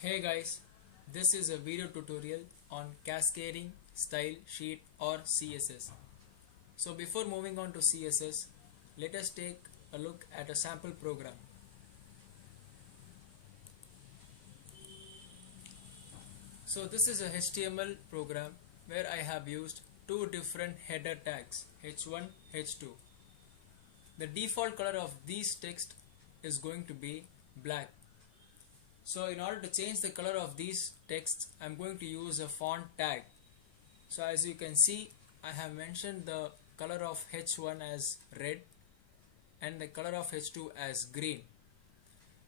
Hey guys, this is a video tutorial on cascading style sheet or CSS. So before moving on to CSS, let us take a look at a sample program. So this is a HTML program where I have used two different header tags h1, h2. The default color of these text is going to be black. So in order to change the color of these texts, I'm going to use a font tag. So as you can see, I have mentioned the color of h1 as red and the color of h2 as green.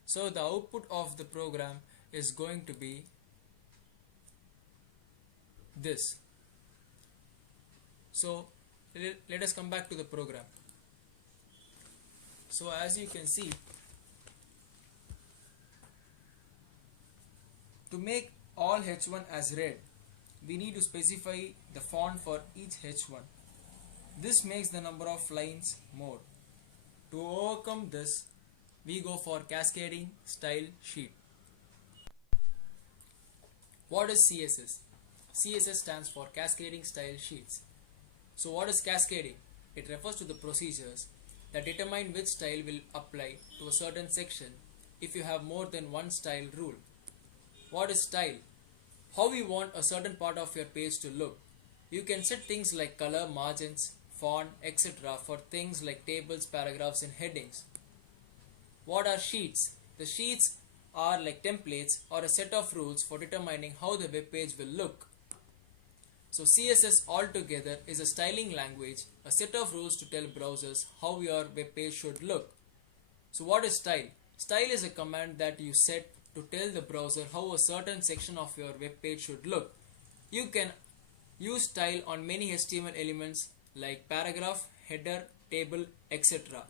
So the output of the program is going to be this. So let us come back to the program. So as you can see, to make all h1 as red, we need to specify the font for each h1. This makes the number of lines more. To overcome this, we go for cascading style sheet. What is CSS? CSS stands for cascading style sheets. So what is cascading? It refers to the procedures that determine which style will apply to a certain section if you have more than one style rule. What is style? How we want a certain part of your page to look. You can set things like color, margins, font, etc. for things like tables, paragraphs and headings. What are sheets? The sheets are like templates or a set of rules for determining how the web page will look. So CSS altogether is a styling language, a set of rules to tell browsers how your web page should look. So what is style? Style is a command that you set to tell the browser how a certain section of your web page should look. You can use style on many HTML elements like paragraph, header, table, etc.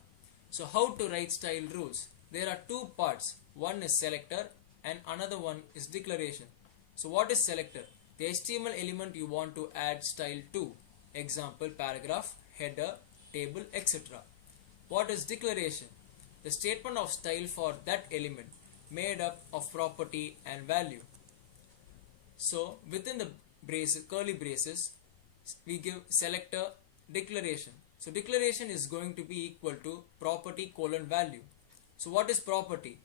So how to write style rules? There are two parts. One is selector and another one is declaration. So what is selector? The HTML element you want to add style to. Example, paragraph, header, table, etc. What is declaration? The statement of style for that element, made up of property and value. So within the curly braces, we give selector declaration. So declaration is going to be equal to property colon value. So what is property?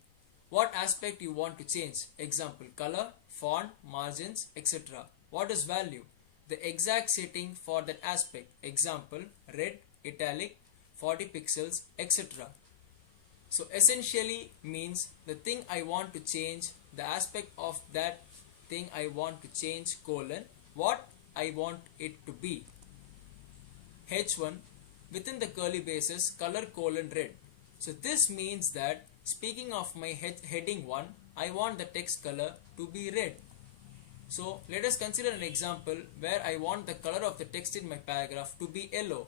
What aspect you want to change? Example, color, font, margins, etc. What is value? The exact setting for that aspect. Example, red, italic, 40 pixels, etc. So essentially means the thing I want to change, the aspect of that thing I want to change colon what I want it to be. H1 within the curly braces color colon red. So this means that speaking of my heading 1, I want the text color to be red. So let us consider an example where I want the color of the text in my paragraph to be yellow.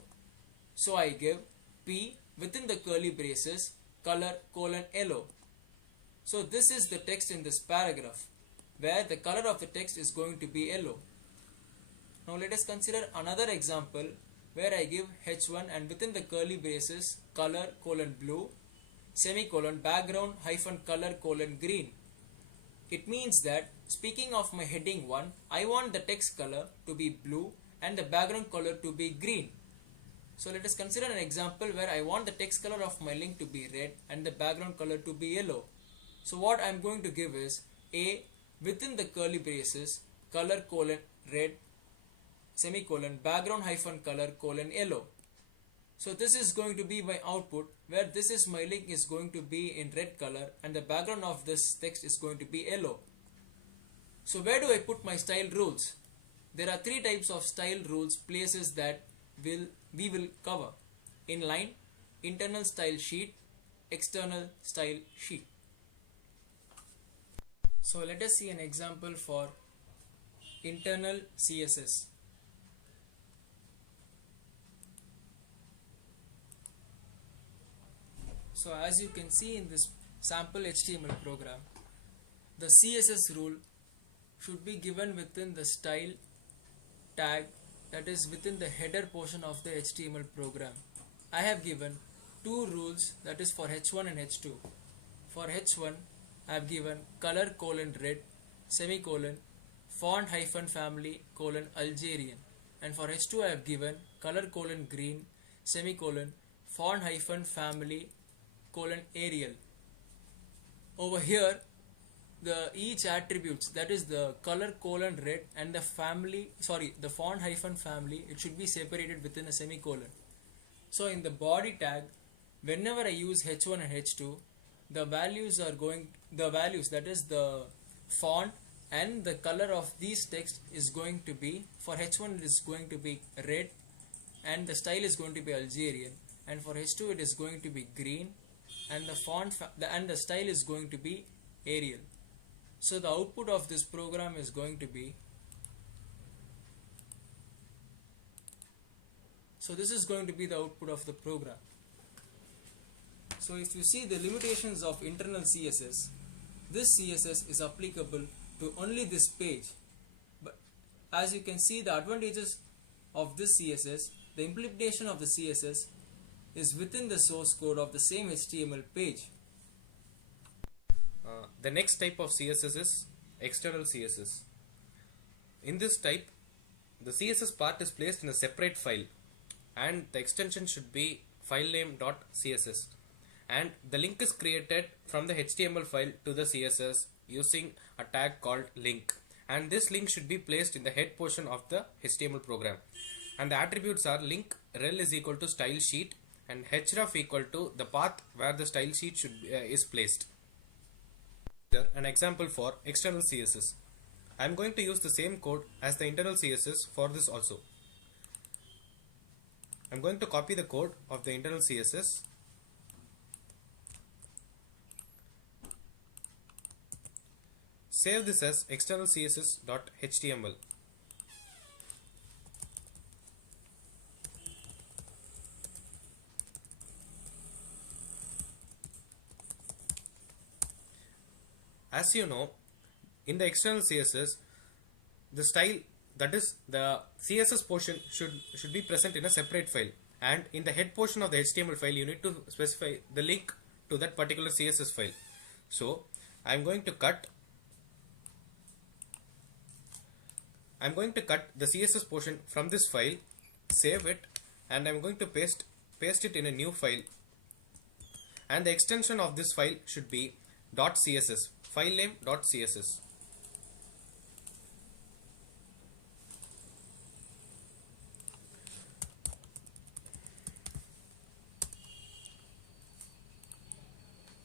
So I give P within the curly braces color colon yellow. So this is the text in this paragraph where the color of the text is going to be yellow. Now let us consider another example where I give h1 and within the curly braces color colon blue semicolon background hyphen color colon green. It means that speaking of my heading 1, I want the text color to be blue and the background color to be green. So let us consider an example where I want the text color of my link to be red and the background color to be yellow. So what I am going to give is A within the curly braces color colon red semicolon background hyphen color colon yellow. So this is going to be my output where this is my link is going to be in red color and the background of this text is going to be yellow. So where do I put my style rules? There are three types of style rules places that we will cover: inline, internal style sheet, external style sheet. So let us see an example for internal CSS. So as you can see in this sample HTML program, the CSS rule should be given within the style tag that is within the header portion of the HTML program. I have given two rules, that is for h1 and h2. For h1 I have given color colon red semicolon font hyphen family colon Algerian, and for H2 I have given color colon green semicolon font hyphen family colon Arial. Over here the each attributes, that is the color colon red and the font hyphen family, it should be separated within a semicolon. So in the body tag, whenever I use H1 and H2, the values that is the font and the color of these text is going to be, for H1 it is going to be red and the style is going to be Algerian, and for H2 it is going to be green and the style is going to be Arial. So the output of this program is going to be, so this is going to be the output of the program. So if you see the limitations of internal CSS, this CSS is applicable to only this page. But as you can see, the advantages of this CSS, the implementation of the CSS is within the source code of the same HTML page. The next type of CSS is external CSS. In this type, the CSS part is placed in a separate file and the extension should be filename.css, and the link is created from the HTML file to the CSS using a tag called link, and this link should be placed in the head portion of the HTML program, and the attributes are link rel is equal to style sheet and href equal to the path where the style sheet is placed. An example for external CSS. I am going to use the same code as the internal CSS for this also. I am going to copy the code of the internal CSS, save this as external CSS.html. As you know, in the external CSS, the style, that is the CSS portion should be present in a separate file, and in the head portion of the HTML file you need to specify the link to that particular CSS file. So I am going to cut the CSS portion from this file, save it, and I am going to paste it in a new file, and the extension of this file should be .css, filename.css.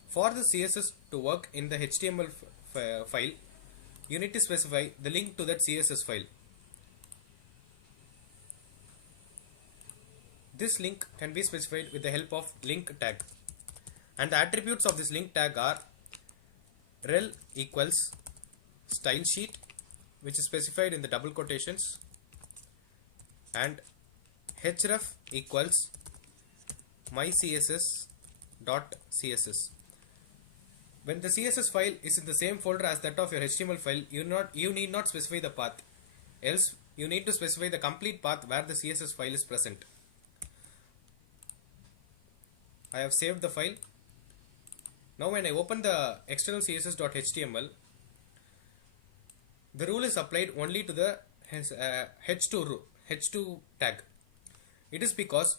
For the CSS to work in the HTML file, you need to specify the link to that CSS file. This link can be specified with the help of link tag, and the attributes of this link tag are rel equals style sheet, which is specified in the double quotations, and href equals mycss.css. When the CSS file is in the same folder as that of your HTML file, you need not specify the path. Else, you need to specify the complete path where the CSS file is present. I have saved the file. Now when I open the external CSS.html, the rule is applied only to the h2 tag. It is because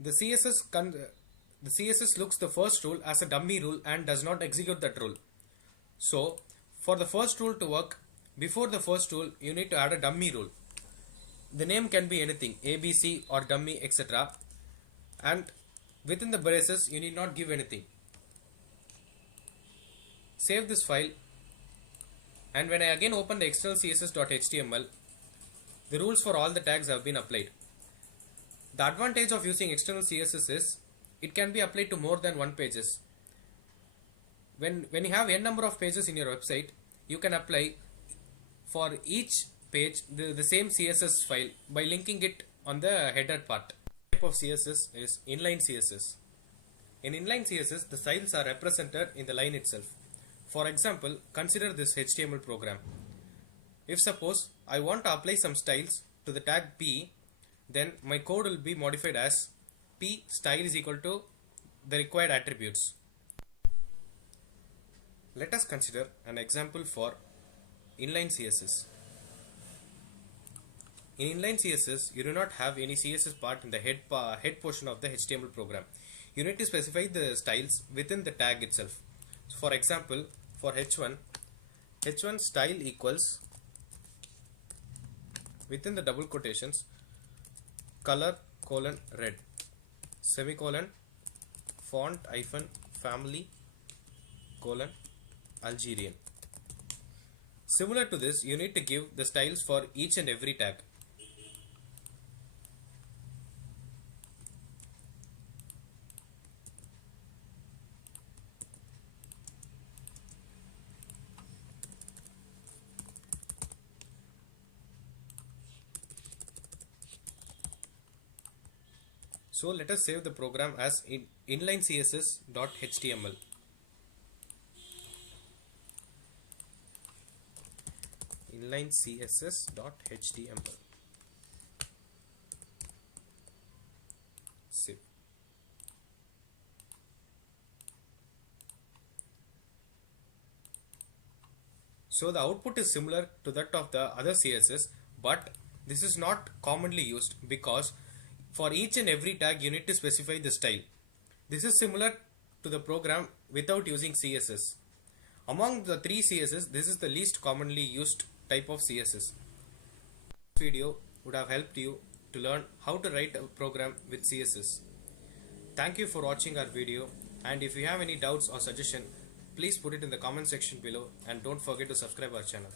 the CSS looks the first rule as a dummy rule and does not execute that rule. So for the first rule to work, before the first rule you need to add a dummy rule. The name can be anything, ABC or dummy, etc. And within the braces you need not give anything. Save this file, and when I again open the external CSS.html, the rules for all the tags have been applied. The advantage of using external CSS is it can be applied to more than one pages. When you have n number of pages in your website, you can apply for each page the same CSS file by linking it on the header part. Type of CSS is inline CSS. In inline CSS, the styles are represented in the line itself. For example, consider this HTML program. If suppose I want to apply some styles to the tag P, then my code will be modified as P style is equal to the required attributes. Let us consider an example for inline CSS. In inline CSS, you do not have any CSS part in the head portion of the HTML program. You need to specify the styles within the tag itself. So for example, for h1 style equals, within the double quotations, color colon red, semicolon, font hyphen family colon Algerian. Similar to this, you need to give the styles for each and every tag. So let us save the program as inline CSS.html. Inline CSS.html. Save. So the output is similar to that of the other CSS, but this is not commonly used because for each and every tag you need to specify the style. This is similar to the program without using CSS. Among the three CSS, this is the least commonly used type of CSS. This video would have helped you to learn how to write a program with CSS. Thank you for watching our video, and if you have any doubts or suggestion, please put it in the comment section below, and don't forget to subscribe our channel.